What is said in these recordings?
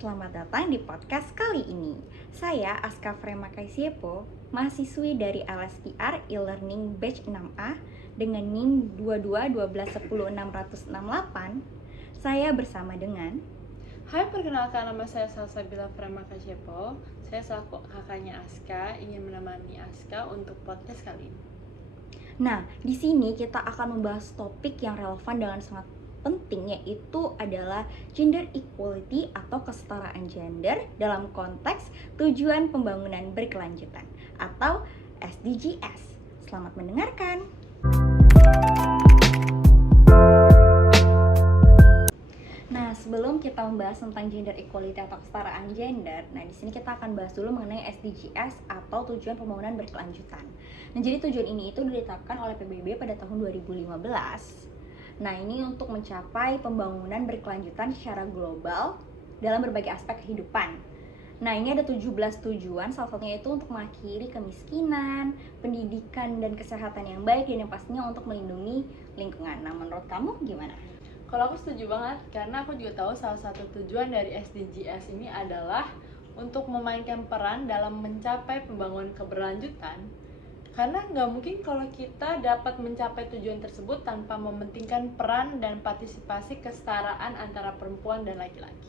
selamat datang di podcast kali ini. Saya Aska Frema Kaisiepo, mahasiswi dari LSPR e-learning batch 6A dengan NIM 22 12 10 668. Saya bersama dengan Hai, perkenalkan nama saya Salsabila Frema Kaisiepo. Saya selaku kakaknya Aska ingin menemani Aska untuk podcast kali ini. Nah, di sini kita akan membahas topik yang relevan dengan sangat penting, yaitu adalah gender equality atau kesetaraan gender dalam konteks tujuan pembangunan berkelanjutan atau SDGs. Selamat mendengarkan. Nah, sebelum kita membahas tentang gender equality atau kesetaraan gender, nah di sini kita akan bahas dulu mengenai SDGs atau tujuan pembangunan berkelanjutan. Nah, jadi tujuan ini itu ditetapkan oleh PBB pada tahun 2015. Nah, ini untuk mencapai pembangunan berkelanjutan secara global dalam berbagai aspek kehidupan. Nah, ini ada 17 tujuan, salah satunya itu untuk mengakhiri kemiskinan, pendidikan dan kesehatan yang baik, dan yang pastinya untuk melindungi lingkungan. Nah, menurut kamu gimana? Kalau aku setuju banget, karena aku juga tahu salah satu tujuan dari SDGs ini adalah untuk memainkan peran dalam mencapai pembangunan keberlanjutan. Karena nggak mungkin kalau kita dapat mencapai tujuan tersebut tanpa mementingkan peran dan partisipasi kesetaraan antara perempuan dan laki-laki.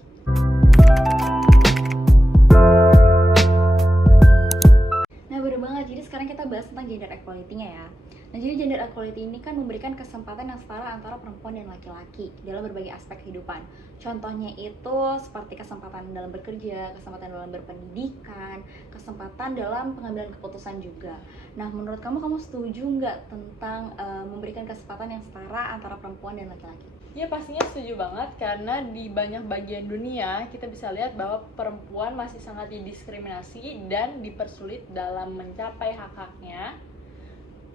Nah, bener banget. Jadi sekarang kita bahas tentang gender equality-nya ya. Nah, jadi gender equality ini kan memberikan kesempatan yang setara antara perempuan dan laki-laki dalam berbagai aspek kehidupan. Contohnya itu seperti kesempatan dalam bekerja, kesempatan dalam berpendidikan, kesempatan dalam pengambilan keputusan juga. Nah, menurut kamu setuju nggak tentang memberikan kesempatan yang setara antara perempuan dan laki-laki? Ya, pastinya setuju banget, karena di banyak bagian dunia kita bisa lihat bahwa perempuan masih sangat didiskriminasi dan dipersulit dalam mencapai hak-haknya.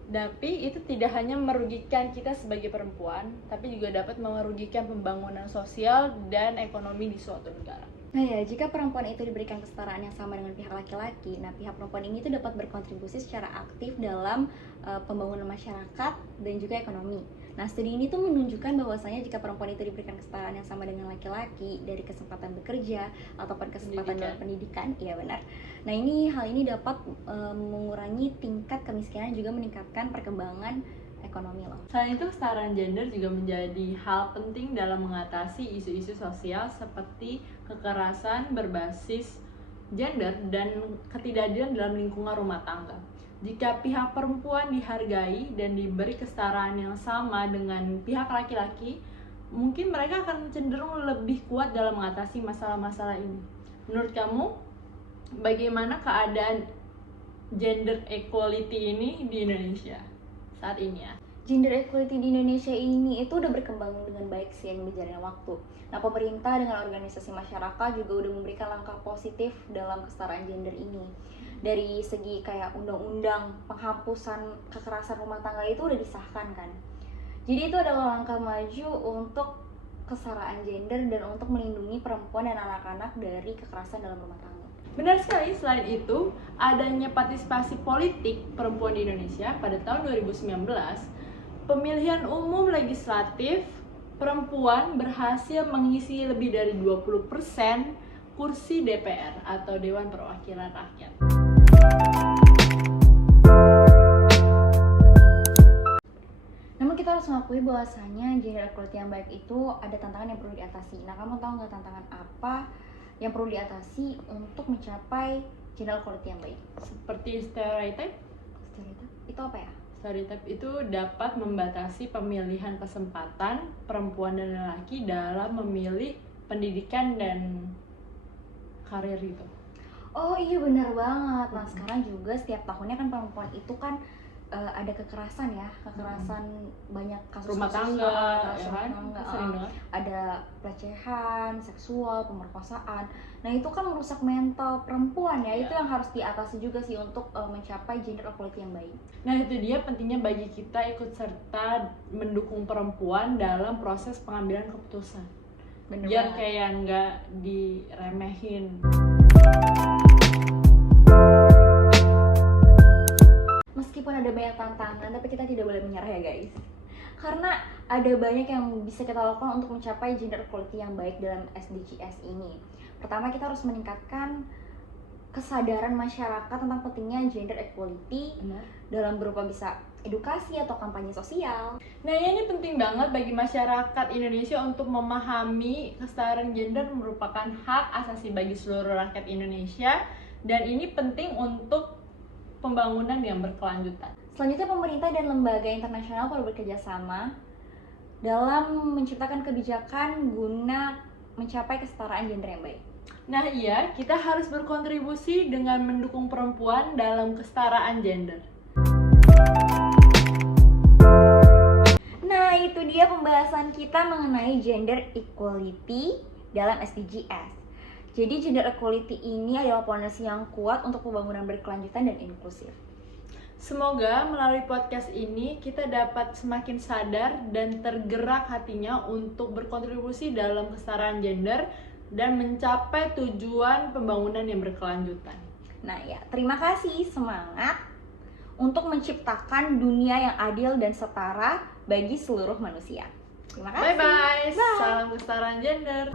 Tapi itu tidak hanya merugikan kita sebagai perempuan, tapi juga dapat merugikan pembangunan sosial dan ekonomi di suatu negara. Nah ya, jika perempuan itu diberikan kesetaraan yang sama dengan pihak laki-laki, nah pihak perempuan ini itu dapat berkontribusi secara aktif dalam pembangunan masyarakat dan juga ekonomi. Nah, studi ini tuh menunjukkan bahwasanya jika perempuan itu diberikan kesetaraan yang sama dengan laki-laki dari kesempatan bekerja ataupun kesempatan dalam pendidikan, iya benar. Nah, hal ini dapat mengurangi tingkat kemiskinan juga meningkatkan perkembangan ekonomi loh. Selain itu, kesetaraan gender juga menjadi hal penting dalam mengatasi isu-isu sosial seperti kekerasan berbasis gender dan ketidakadilan dalam lingkungan rumah tangga. Jika pihak perempuan dihargai dan diberi kesetaraan yang sama dengan pihak laki-laki, mungkin mereka akan cenderung lebih kuat dalam mengatasi masalah-masalah ini. Menurut kamu, bagaimana keadaan gender equality ini di Indonesia saat ini ya? Gender equality di Indonesia ini itu udah berkembang dengan baik sih yang berjalannya waktu. Nah, pemerintah dengan organisasi masyarakat juga udah memberikan langkah positif dalam kesetaraan gender ini. Dari segi kayak undang-undang penghapusan kekerasan rumah tangga itu udah disahkan kan. Jadi itu adalah langkah maju untuk kesetaraan gender dan untuk melindungi perempuan dan anak-anak dari kekerasan dalam rumah tangga. Benar sekali. Selain itu, adanya partisipasi politik perempuan di Indonesia pada tahun 2019, pemilihan umum legislatif perempuan berhasil mengisi lebih dari 20% kursi DPR atau Dewan Perwakilan Rakyat. Namun kita harus mengakui bahwasanya gender equality yang baik itu ada tantangan yang perlu diatasi. Nah, kamu tahu nggak tantangan apa yang perlu diatasi untuk mencapai gender equality yang baik? Seperti stereotip? Stereotip itu apa ya? Stereotip itu dapat membatasi pemilihan kesempatan perempuan dan lelaki dalam memilih pendidikan dan karir itu. Oh iya, benar banget. Nah, sekarang juga setiap tahunnya kan perempuan itu kan ada kekerasan ya, banyak kasus Rumah tangga, ya kan? Sering dengar. Ada pelecehan seksual, pemerkosaan. Nah, itu kan merusak mental perempuan ya. Itu yang harus diatasi juga sih untuk mencapai gender equality yang baik. Nah, itu dia pentingnya bagi kita ikut serta mendukung perempuan dalam proses pengambilan keputusan. Bener Biar banget. kayak nggak diremehin. Meskipun ada banyak tantangan, tapi kita tidak boleh menyerah ya guys. Karena ada banyak yang bisa kita lakukan untuk mencapai gender equality yang baik dalam SDGs ini. Pertama, kita harus meningkatkan kesadaran masyarakat tentang pentingnya gender equality dalam berupa bisa edukasi atau kampanye sosial. Nah, ini penting banget bagi masyarakat Indonesia untuk memahami kesetaraan gender merupakan hak asasi bagi seluruh rakyat Indonesia, dan ini penting untuk pembangunan yang berkelanjutan. Selanjutnya, pemerintah dan lembaga internasional perlu bekerja sama dalam menciptakan kebijakan guna mencapai kesetaraan gender yang baik. Nah iya, kita harus berkontribusi dengan mendukung perempuan dalam kesetaraan gender. Nah, itu dia pembahasan kita mengenai gender equality dalam SDGs. Jadi gender equality ini adalah fondasi yang kuat untuk pembangunan berkelanjutan dan inklusif. Semoga melalui podcast ini kita dapat semakin sadar dan tergerak hatinya untuk berkontribusi dalam kesetaraan gender dan mencapai tujuan pembangunan yang berkelanjutan. Nah ya, terima kasih, semangat untuk menciptakan dunia yang adil dan setara bagi seluruh manusia. Terima kasih. Bye-bye. Salam kesetaraan gender.